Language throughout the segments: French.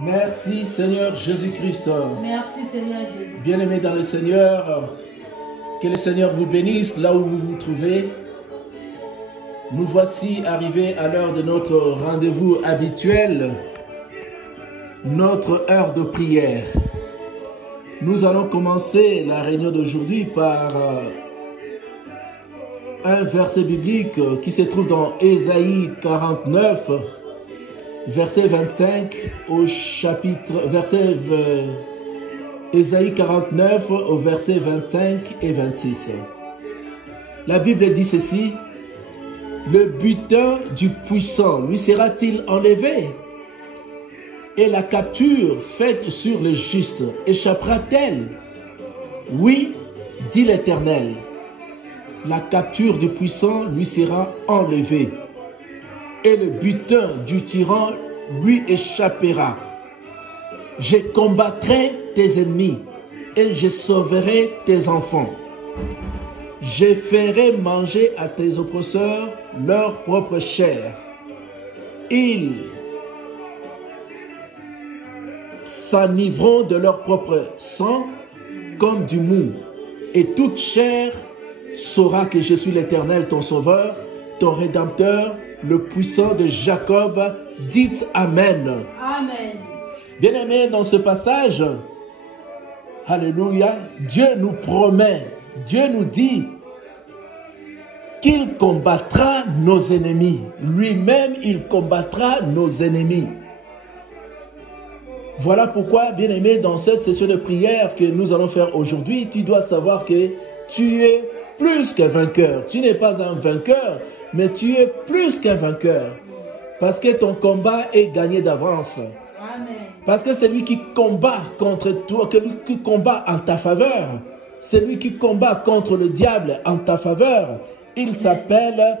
Merci Seigneur Jésus-Christ. Merci Seigneur Jésus. Bien-aimés dans le Seigneur, que le Seigneur vous bénisse là où vous vous trouvez. Nous voici arrivés à l'heure de notre rendez-vous habituel, notre heure de prière. Nous allons commencer la réunion d'aujourd'hui par un verset biblique qui se trouve dans Ésaïe 49, verset 25 au chapitre, Ésaïe 49 au verset 25 et 26. La Bible dit ceci: le butin du puissant lui sera-t-il enlevé? Et la capture faite sur le juste échappera-t-elle? Oui, dit l'Éternel, la capture du puissant lui sera enlevée, et le butin du tyran lui échappera. Je combattrai tes ennemis, et je sauverai tes enfants. Je ferai manger à tes oppresseurs leur propre chair. Ils s'enivreront de leur propre sang comme du mou. Et toute chair saura que je suis l'Éternel, ton sauveur, ton rédempteur, le puissant de Jacob. Dites Amen. Amen. Bien-aimés, dans ce passage, alléluia, Dieu nous promet, Dieu nous dit qu'il combattra nos ennemis. Lui-même, il combattra nos ennemis. Voilà pourquoi, bien-aimé, dans cette session de prière que nous allons faire aujourd'hui, tu dois savoir que tu es plus qu'un vainqueur. Tu n'es pas un vainqueur, mais tu es plus qu'un vainqueur. Parce que ton combat est gagné d'avance. Amen. Parce que celui qui combat contre toi, celui qui combat en ta faveur, celui qui combat contre le diable en ta faveur, il s'appelle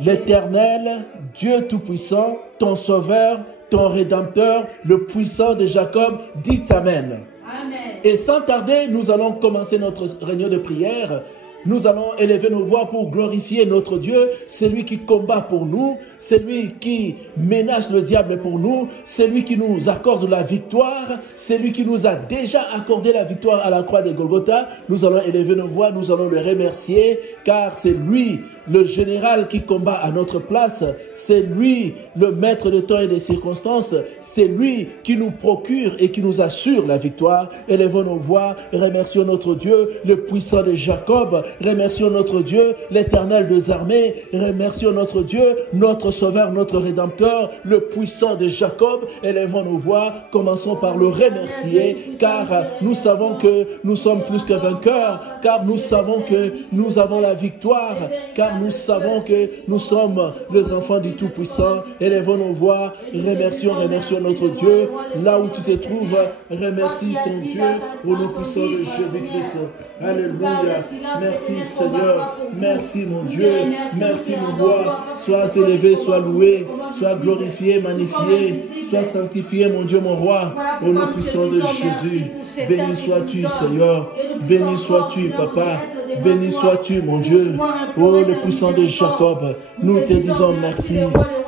l'Éternel, Dieu Tout-Puissant, ton Sauveur, ton Rédempteur, le puissant de Jacob. Dites Amen. Amen. Et sans tarder, nous allons commencer notre réunion de prière. Nous allons élever nos voix pour glorifier notre Dieu, celui qui combat pour nous, celui qui menace le diable pour nous, celui qui nous accorde la victoire, celui qui nous a déjà accordé la victoire à la croix de Golgotha. Nous allons élever nos voix, nous allons le remercier, car c'est lui, le général qui combat à notre place, c'est lui, le maître de temps et des circonstances, c'est lui qui nous procure et qui nous assure la victoire. Élevons nos voix, remercions notre Dieu, le puissant de Jacob. Remercions notre Dieu, l'Éternel des armées. Remercions notre Dieu, notre Sauveur, notre Rédempteur, le puissant de Jacob. Élevons nos voix, commençons par le remercier, car nous savons que nous sommes plus que vainqueurs, car nous savons que nous avons la victoire, car nous savons que nous sommes les enfants du Tout-Puissant. Élevons nos voix, remercions notre Dieu. Là où tu te trouves, remercie ton Dieu au nom puissant de Jésus-Christ. Alléluia. Merci Seigneur, merci mon Dieu, merci mon roi. Sois élevé, sois loué, sois glorifié, magnifié, sois sanctifié mon Dieu, mon roi, au nom puissant de Jésus. Béni sois-tu Seigneur, béni sois-tu Papa, béni sois-tu mon Dieu, oh le puissant de Jacob. Nous te disons merci,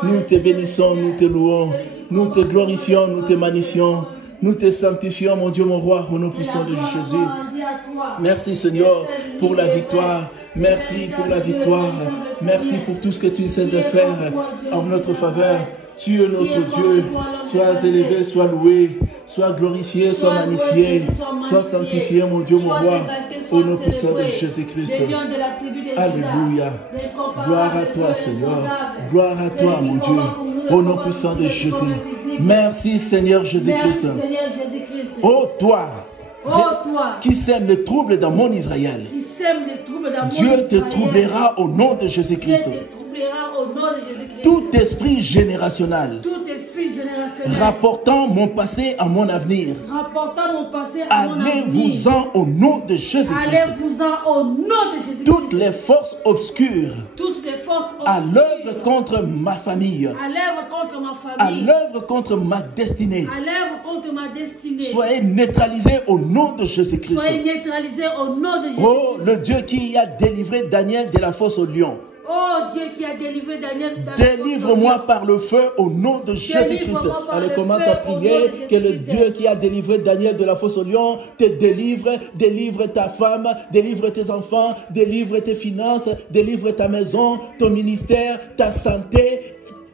nous te bénissons, nous te louons, nous te glorifions, nous te magnifions. Nous te sanctifions, mon Dieu, mon roi, au nom puissant de Jésus. Merci, Seigneur, pour la victoire. Merci pour la victoire. Merci pour tout ce que tu ne cesses de faire en notre faveur. Tu es notre Dieu. Sois élevé, sois loué, sois glorifié, sois magnifié, sois sanctifié, mon Dieu, mon roi, au nom puissant de Jésus-Christ. Alléluia. Gloire à toi, Seigneur. Gloire à toi, mon Dieu, au nom puissant de Jésus. Merci Seigneur Jésus-Christ. Oh toi, qui sème le trouble dans mon Israël, Dieu te troublera au nom de Jésus-Christ. Tout esprit générationnel rapportant mon passé à mon avenir, allez-vous-en au nom de Jésus-Christ. Toutes les forces obscures à l'œuvre contre ma famille, à l'œuvre contre ma destinée, soyez neutralisés au nom de Jésus-Christ. Oh, le Dieu qui a délivré Daniel de la fosse au lion, Oh Dieu qui a délivré Daniel. Délivre-moi par le feu au nom de Jésus-Christ. Elle commence à prier que le Dieu qui a délivré Daniel de la fosse au lion te délivre, délivre ta femme, délivre tes enfants, délivre tes finances, délivre ta maison, ton ministère, ta santé.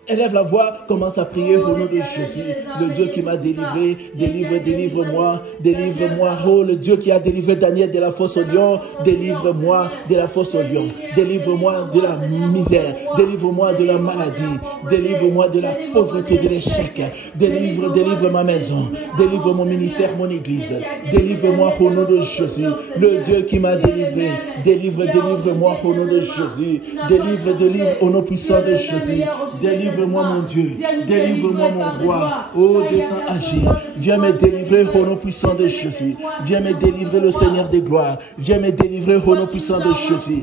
Élève la voix, commence à prier au nom de Jésus. Le Dieu qui m'a délivré, délivre-moi, délivre-moi. Oh, le Dieu qui a délivré Daniel de la fosse au lion, délivre-moi de la fosse au lion. Délivre-moi de la misère, délivre-moi de la maladie, délivre-moi de la pauvreté, de l'échec. Délivre ma maison, délivre mon ministère, mon église. Délivre-moi au nom de Jésus. Le Dieu qui m'a délivré, délivre-moi au nom de Jésus. Délivre au nom puissant de Jésus. Délivre-moi mon Dieu, délivre-moi mon roi. Oh, descends agir. Viens me délivrer au nom puissant de Jésus. Viens me délivrer le Seigneur des gloires. Viens me délivrer au nom puissant de Jésus.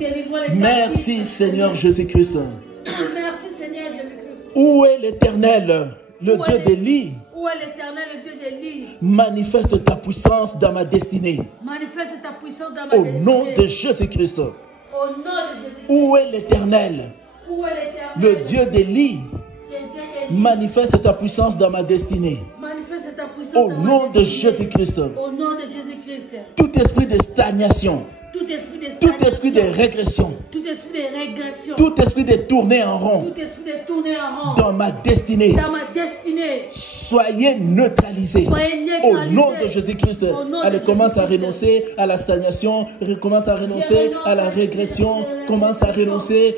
Merci Seigneur Jésus-Christ. Merci Seigneur Jésus-Christ. Où est l'Éternel, le Dieu d'Élie? Où est l'Éternel, le Dieu d'Élie? Manifeste ta puissance dans ma destinée. Manifeste ta puissance dans ma destinée. Au nom de Jésus-Christ. Au nom de Jésus-Christ. Où est l'Éternel, Où est l'Éternel, le Dieu d'Élie? le Dieu d'Élie? Manifeste ta puissance dans ma destinée. Manifeste ta puissance Au dans nom ma de destinée. Jésus-Christ. Au nom de Jésus-Christ. Tout esprit de stagnation, Tout esprit de tout esprit de régression, tout esprit de régression, tout esprit de tourner en rond tout esprit de tourner en rond dans ma destinée, dans ma destinée, soyez neutralisés. soyez Au neutralisés. nom de Jésus-Christ. Au nom de Elle commence à Jésus-Christ. renoncer à la stagnation, commence à renoncer à la régression, commence à renoncer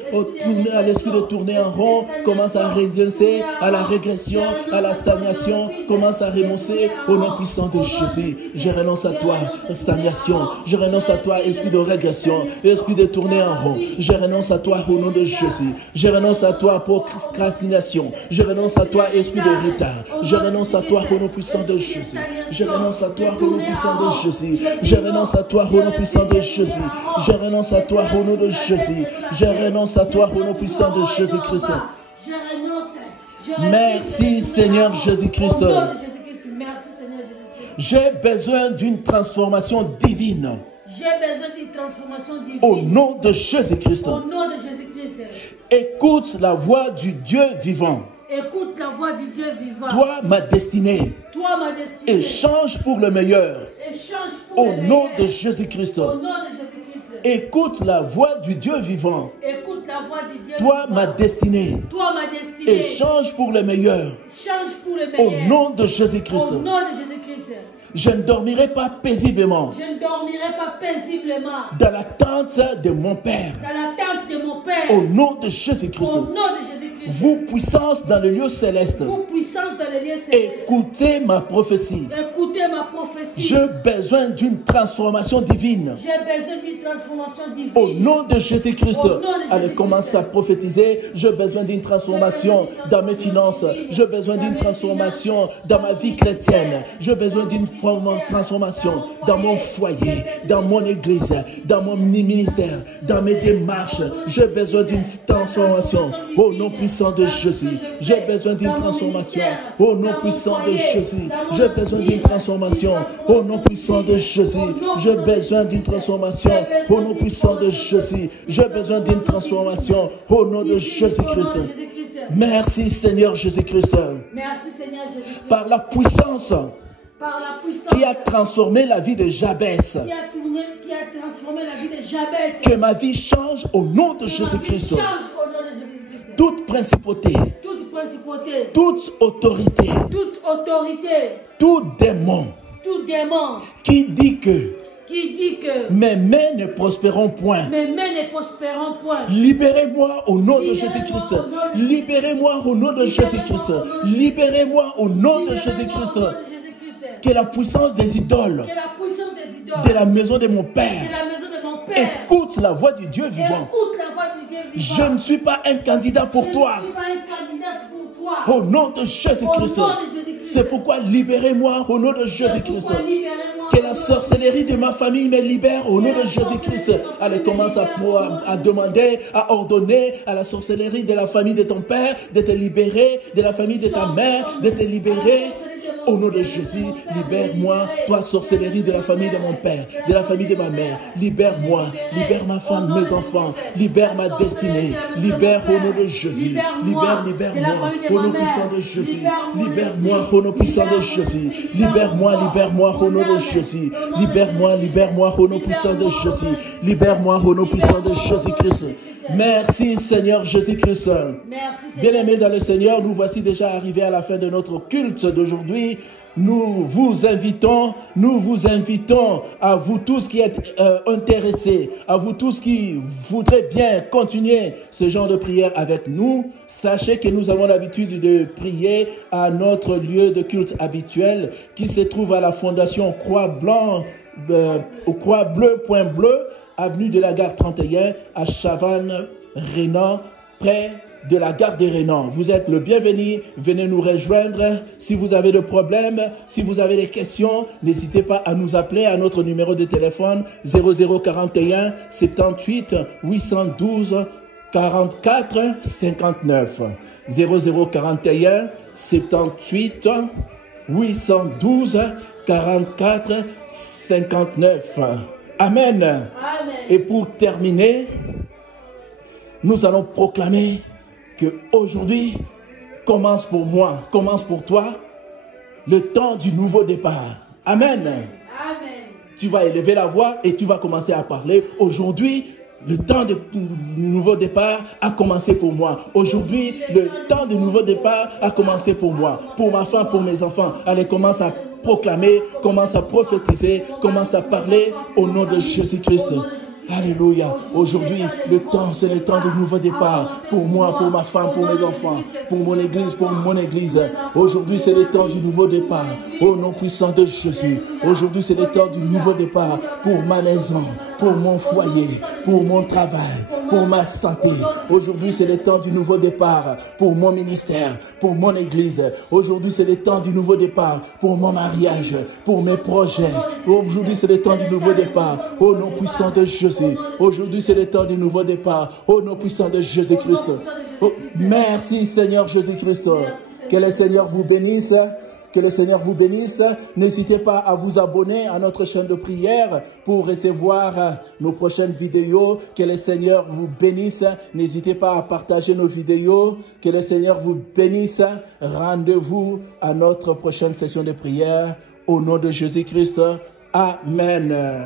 à l'esprit de tourner en rond, commence à renoncer à la régression, à la stagnation, commence à renoncer au nom puissant de Jésus. Je renonce à toi, stagnation. Je renonce à toi, esprit de régression, esprit de tourner en rond. Je renonce à toi au nom de Jésus. Je renonce à toi procrastination. Je renonce à toi, esprit de retard. Je renonce à toi au nom puissant de Jésus. Je renonce à toi au nom puissant de Jésus. Je renonce à toi au nom puissant de Jésus. Je renonce à toi au nom de Jésus. Je renonce à toi au nom puissant de Jésus-Christ. Je renonce. Merci Seigneur Jésus-Christ. Au nom de Jésus-Christ. Merci Seigneur Jésus-Christ. J'ai besoin d'une transformation divine. J'ai besoin d'une transformation divine. Au nom de Jésus-Christ. Au nom de Jésus-Christ. Écoute la voix du Dieu vivant. Écoute la voix du Dieu vivant. Toi, ma destinée. Toi, ma destinée. Et change pour le meilleur. Et change pour Au le nom meilleur. de Jésus-Christ. Au nom de Jésus-Christ. Écoute la voix du Dieu vivant. Écoute la voix du Dieu Toi, vivant. ma destinée. Toi, ma destinée. Et change pour le meilleur. Change pour le Au meilleur. nom de Jésus-Christ. Au nom de Jésus-Christ. Je ne dormirai pas paisiblement Je ne dormirai pas paisiblement dans la tente de mon Père. dans la tente de mon Père. Au nom de Jésus-Christ. Au nom de Jésus-Christ. Vous, puissance dans le lieu céleste, Vous, puissance dans les lieux célestes. écoutez ma prophétie. Écoutez ma prophétie. J'ai besoin d'une transformation divine. J'ai besoin d'une transformation divine. Au nom de Jésus-Christ, Au nom de elle Jésus-Christ. commence à prophétiser. J'ai besoin d'une transformation dans mes finances. J'ai besoin d'une transformation dans ma vie chrétienne. J'ai besoin d'une transformation dans mon foyer, dans mon église, dans mon ministère, dans mes démarches. J'ai besoin d'une transformation au nom puissant de Jésus. J'ai besoin d'une transformation au nom puissant de Jésus. J'ai besoin d'une transformation au nom puissant de Jésus. J'ai besoin d'une transformation au nom puissant de Jésus. J'ai besoin d'une transformation au nom de Jésus-Christ. Merci Seigneur Jésus-Christ. Merci Seigneur Jésus-Christ. Par la puissance Par la puissance qui a transformé la vie de Jabès, qui a transformé la vie de Jabez. que ma vie change au nom de Que ma vie Jésus-Christ. change au nom de Jésus-Christ. Toute principauté, Toute principauté, toute autorité, toute autorité, tout démon tout démon qui dit que qui dit que mes mains ne prospéreront point. mes mains ne prospéreront point. Libérez-moi au nom de Jésus-Christ. Libérez-moi au nom de Jésus-Christ. Libérez-moi au nom de Jésus-Christ. Au nom de Jésus-Christ. Que la puissance des idoles Que la puissance des idoles de la maison de mon de Père la maison de mon Père écoute la voix du Dieu vivant. écoute la voix du Dieu vivant. Je ne suis pas un candidat pour toi. Je ne suis pas un candidat pour toi. Au nom de Jésus-Christ. Au nom de Jésus-Christ. C'est pourquoi libérez-moi au nom de Jésus-Christ. Pourquoi libérez-moi Que la sorcellerie de ma famille me libère au nom de Jésus-Christ. Elle commence à demander, à ordonner à la sorcellerie de la famille de ton père de te libérer, de la famille de ta mère de te libérer. Au nom de Jésus, libère-moi, toi sorcellerie de la famille de mon père, de la famille de ma mère. Libère-moi, libère ma femme, mes enfants, libère ma destinée, libère au nom de Jésus. Libère-moi, au nom puissant de Jésus. Libère-moi, au nom puissant de Jésus. Libère-moi, au nom de Jésus. Libère-moi, au nom puissant de Jésus. Libère-moi, au nom puissant de Jésus-Christ. Merci Seigneur Jésus-Christ. Bien-aimés dans le Seigneur, nous voici déjà arrivés à la fin de notre culte d'aujourd'hui. Nous vous invitons à vous tous qui êtes intéressés, à vous tous qui voudraient bien continuer ce genre de prière avec nous. Sachez que nous avons l'habitude de prier à notre lieu de culte habituel qui se trouve à la Fondation Croix-Bleu, avenue de la Gare 31 à Chavannes, Rénan, près de la gare de Rénan. Vous êtes le bienvenu, venez nous rejoindre. Si vous avez des problèmes, si vous avez des questions, n'hésitez pas à nous appeler à notre numéro de téléphone 0041 78 812 44 59. 0041 78 812 44 59. Amen. Amen. Et pour terminer, nous allons proclamer que aujourd'hui commence pour moi, commence pour toi, le temps du nouveau départ. Amen. Amen. Tu vas élever la voix et tu vas commencer à parler. Aujourd'hui, le temps du nouveau départ a commencé pour moi. Aujourd'hui, le temps du nouveau départ a commencé pour moi, pour ma femme, pour mes enfants. Allez, commence à proclamer, commence à prophétiser, commence à parler au nom de Jésus-Christ. Alléluia. Aujourd'hui, le temps, c'est le temps du nouveau départ. Pour moi, pour ma femme, pour mes enfants, pour mon église, pour mon église. Aujourd'hui, c'est le temps du nouveau départ. Au nom puissant de Jésus. Aujourd'hui, c'est le temps du nouveau départ pour ma maison, pour mon foyer, pour mon travail, pour ma santé. Aujourd'hui, c'est le temps du nouveau départ pour mon ministère, pour mon église. Aujourd'hui, c'est le temps du nouveau départ pour mon mariage, pour mes projets. Aujourd'hui, c'est le temps du nouveau départ. Au nom puissant de Jésus. Aujourd'hui, c'est le temps du nouveau départ. Au nom puissant de Jésus-Christ. Oh, merci Seigneur Jésus-Christ. Que le Seigneur vous bénisse. Que le Seigneur vous bénisse. N'hésitez pas à vous abonner à notre chaîne de prière pour recevoir nos prochaines vidéos. Que le Seigneur vous bénisse. N'hésitez pas à partager nos vidéos. Que le Seigneur vous bénisse. Rendez-vous à notre prochaine session de prière. Au nom de Jésus-Christ. Amen.